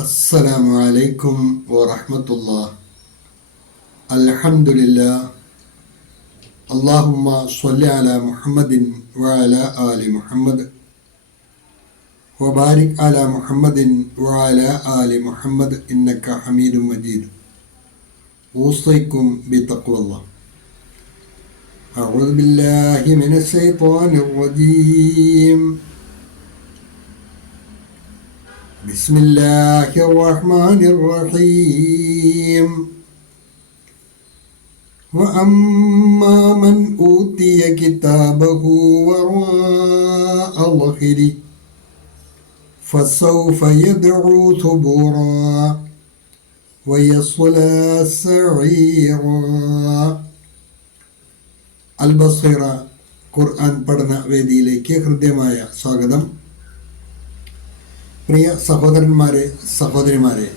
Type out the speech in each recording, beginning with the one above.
അസ്സലാമു അലൈക്കും വറഹ്മത്തുള്ളാഹി. അൽഹംദുലില്ലാഹ്. അല്ലാഹുമ്മ സ്വല്ലി അലാ മുഹമ്മദിൻ വഅലാ ആലി മുഹമ്മദ് വബാരിക് അലാ മുഹമ്മദിൻ വഅലാ ആലി മുഹമ്മദ് ഇന്നക ഹമീദും മജീദ്. ഊസൈക്കും ബിത്തഖ്വല്ലാഹ്. അഊദു ബില്ലാഹി മിനശ് ശൈത്വാനിർ റജീം. بسم الله الرحمن الرحيم. وأما من أوتي كتابه وراء ظهره فسوف يدعو ثبورا ويصلى سعيرا. അൽബസീറ ഖുർആൻ പഠന വേദിയിലേക്ക് ഹൃദ്യമായ സ്വാഗതം. പ്രിയ സഹോദരന്മാരെ, സഹോദരിമാരെ,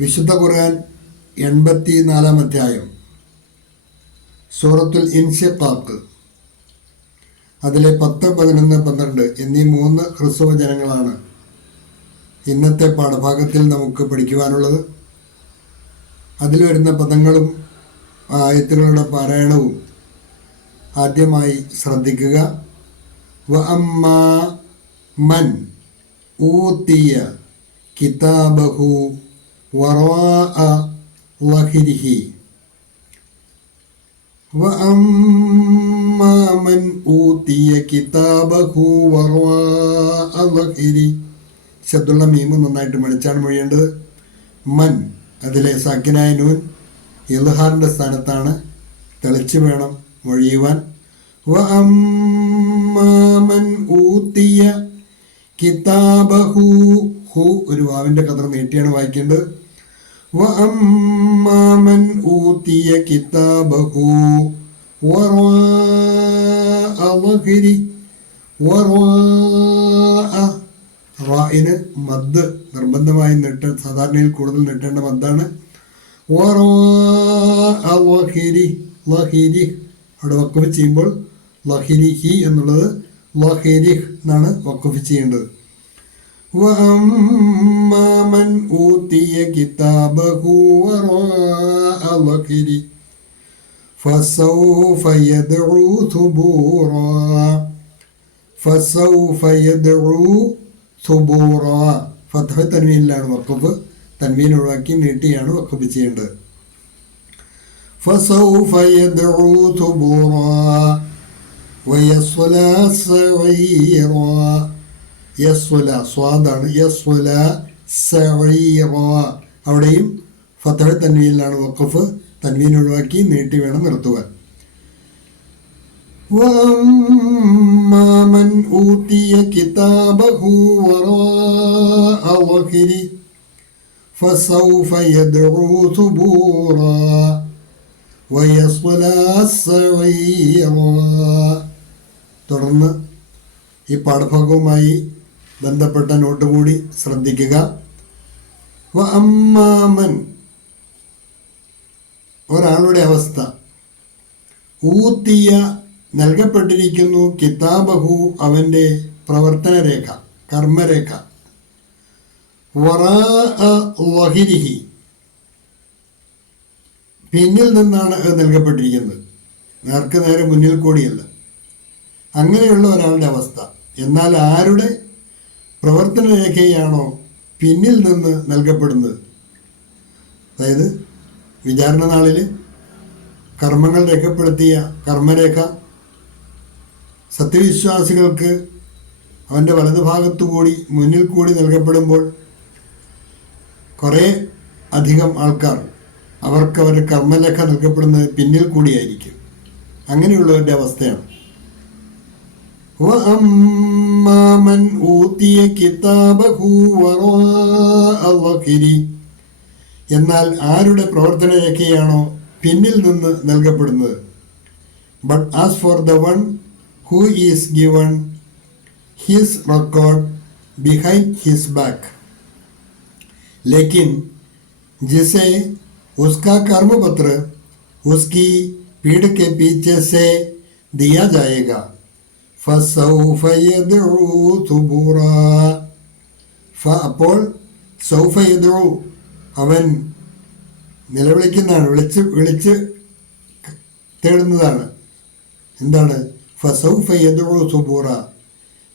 വിശുദ്ധ ഖുർആൻ 84-ാം അധ്യായം സൂറത്തുൽ ഇൻഷിഖാഖ്, അതിലെ 10, 11, 12 എന്നീ 3 ഹ്രസ്വവചനങ്ങളാണ് ഇന്നത്തെ പാഠഭാഗത്തിൽ നമുക്ക് പഠിക്കുവാനുള്ളത്. അതിൽ വരുന്ന പദങ്ങളും ആയത്തുകളുടെ പാരായണവും ആദ്യമായി ശ്രദ്ധിക്കുക. വ അമ്മാ മൻ ഊതിയ കിതാബഹു വറാഅ ളഹിരിഹി. വഅമ്മാ മൻ ഊതിയ കിതാബഹു വറാഅ ളഹിരി. ശബ്ദുള്ള മീമ് നന്നായിട്ട് മണിച്ചാണ് മൊഴിയേണ്ടത്. മൻ, അതിലെ സാക്കിനായ നൂൻ ഇൽഹാറിൻ്റെ സ്ഥാനത്താണ്, തെളിച്ച് വേണം മൊഴിയുവാൻ. വഅമ്മാ മൻ ഊതിയ കിതാബഹു, ഹു ഒരു വാവിൻ്റെ കതർ നീട്ടിയാണ് വായിക്കേണ്ടത്. വഅമ്മാ മൻ ഊതിയ കിതാബഹു വറാഅ ളഹിരി. വറാഅ, റാഇന് മദ് നിർബന്ധമായി സാധാരണയിൽ കൂടുതൽ നീട്ടേണ്ട മദ്ദാണ്. വറാഅ ളഹിരി, ലഹിരി അവിടെ വഖഫ് ചെയ്യുമ്പോൾ ലഹിരിഹി എന്നുള്ളത് ലഹിരിഹ് എന്നാണ് വഖഫ് ചെയ്യേണ്ടത്. വഅമ്മാ മൻ ഊതിയ കിതാബഹു വറാഅ ളഹിരി ഫസൗഫ യദ്ഉ ഥുബൂറാ. ഫസൗഫ യദ്ഉ ഥുബൂറാ. ഫത്ഹ് തൻവീനിലാണ് വഖഫ്. തൻവീൻ ഒഴിവാക്കി നീട്ടിയാണ് വഖഫ് ചെയ്യേണ്ടത്. ഫസൗഫ യദ്ഉ ഥുബൂറാ വയസ്വലാ സഈറാ. യസ്വല സ്വാദാണ്, യസ്വല സഈറാ. അവിടെയും ഫത്ഹ് തൻവീനിലാണ് വഖഫ്. തൻവീൻ ഒഴിവാക്കി നീട്ടി വേണം നിർത്തുവാൻ. വഅമ്മാ മൻ ഊതിയ കിതാബഹു വറാഅ ളഹിരി ഫസൗഫ യദ്ഉ ഥുബൂറാ വയസ്വലാ സഈറാ. തുടർന്ന് ഈ പാഠഭാഗവുമായി ബന്ധപ്പെട്ട നോട്ട് കൂടി ശ്രദ്ധിക്കുക. വഅമ്മാ മൻ, ഒരാളുടെ അവസ്ഥ, ഊതിയ നൽകപ്പെട്ടിരിക്കുന്നു, കിതാബഹു അവൻ്റെ പ്രവർത്തന രേഖ, കർമ്മരേഖ, വറാഅ ളഹിരിഹി പിന്നിൽ നിന്നാണ് അത് നൽകപ്പെട്ടിരിക്കുന്നത്, നേർക്ക് നേരെ മുന്നിൽ കൂടിയല്ല. അങ്ങനെയുള്ള ഒരാളുടെ അവസ്ഥ. എന്നാൽ ആരുടെ പ്രവർത്തന രേഖയാണോ പിന്നിൽ നിന്ന് നൽകപ്പെടുന്നത്, അതായത് വിചാരണ നാളിൽ കർമ്മങ്ങൾ രേഖപ്പെടുത്തിയ കർമ്മരേഖ സത്യവിശ്വാസികൾക്ക് അവൻ്റെ വലതുഭാഗത്തു കൂടി മുന്നിൽ കൂടി നൽകപ്പെടുമ്പോൾ കുറേ അധികം ആൾക്കാർ അവർക്ക് അവരുടെ കർമ്മരേഖ നൽകപ്പെടുന്നത് പിന്നിൽ കൂടിയായിരിക്കും. അങ്ങനെയുള്ളവരുടെ അവസ്ഥയാണ്. വഅമ്മാ മൻ ഊതിയ കിതാബഹു വറാഅ ളഹിരി. എന്നാൽ ആരുടെ പ്രവർത്തന രേഖയാണോ പിന്നിൽ നിന്ന് നൽകപ്പെടുന്നത്. But as for the one who is given his record behind his back, लेकिन जिसे उसका कर्म पत्र उसकी पीठ के पीछे से दिया जाएगा फसौफ यदउ थुबुरा അപ്പോൾ സൗഫ യദ്ഉ അവൻ നിലവിളിക്കുന്നതാണ്, വിളിച്ച് തേടുന്നതാണ്. എന്താണ്? ഫസൗഫ യദ്ഉ സുബൂറ,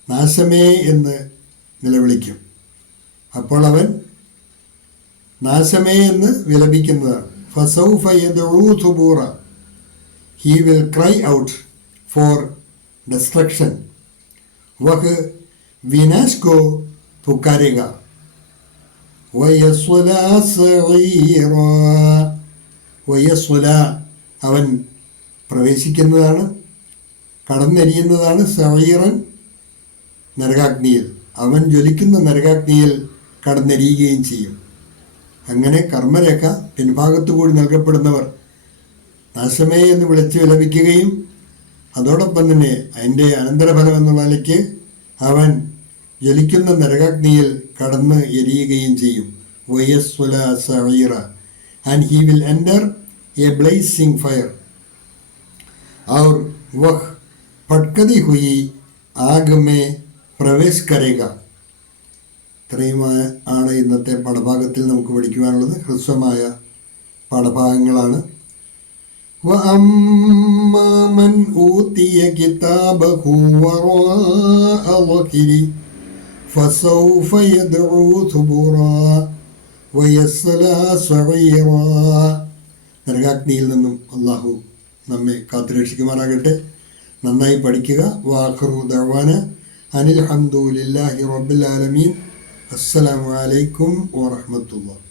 നാശമേ എന്ന് നിലവിളിക്കും. അപ്പോൾ അവൻ നാശമേ എന്ന് വിലപിക്കുന്നതാണ്. ഫസൗഫ യദ്ഉ സുബൂറ, he will cry out for destruction. वह विनाश को पुकारेगा. वयस्वला सगीरा, വയസ്വല അവൻ പ്രവേശിക്കുന്നതാണ്, കടന്നെരിയുന്നതാണ്. സഗീറൻ നരകാഗ്നിയിൽ, അവൻ ജ്വലിക്കുന്ന നരകാഗ്നിയിൽ കടന്നെരിയുകയും ചെയ്യും. അങ്ങനെ കർമ്മരേഖ പിൻഭാഗത്തു കൂടി നൽകപ്പെടുന്നവർ നാശമേ എന്ന് വിളിച്ച് വിലപിക്കുകയും അതോടൊപ്പം തന്നെ അതിൻ്റെ അനന്തരഫലം എന്നുള്ള നിലയ്ക്ക് അവൻ ജ്വലിക്കുന്ന നരകാഗ്നിയിൽ കടന്ന് എരിയുകയും ചെയ്യും. വയസ്വല Sageera, and he will enter a blazing fire. और वह फटकती हुई आग में प्रवेश करेगा. ഇത്രയുമാണ് ഇന്നത്തെ പാഠഭാഗത്തിൽ നമുക്ക് പഠിക്കുവാനുള്ളത്. ഹ്രസ്വമായ പാഠഭാഗങ്ങളാണ്. وأما من أوتي كتابه وراء ظهره فسوف يدعو ثبورا ويصلى سعيرا. നരകാഗ്നിയിൽ നിന്നും അള്ളാഹു നമ്മെ കാത്തുരക്ഷിക്കുമാറാകട്ടെ. നന്നായി പഠിക്കുക. വാഖിറു ദഅ്വാന അനിൽ ഹംദുലില്ലാഹി റബ്ബിൽ ആലമീൻ. അസ്സലാമു അലൈക്കും വറഹ്മത്തുള്ളാഹി.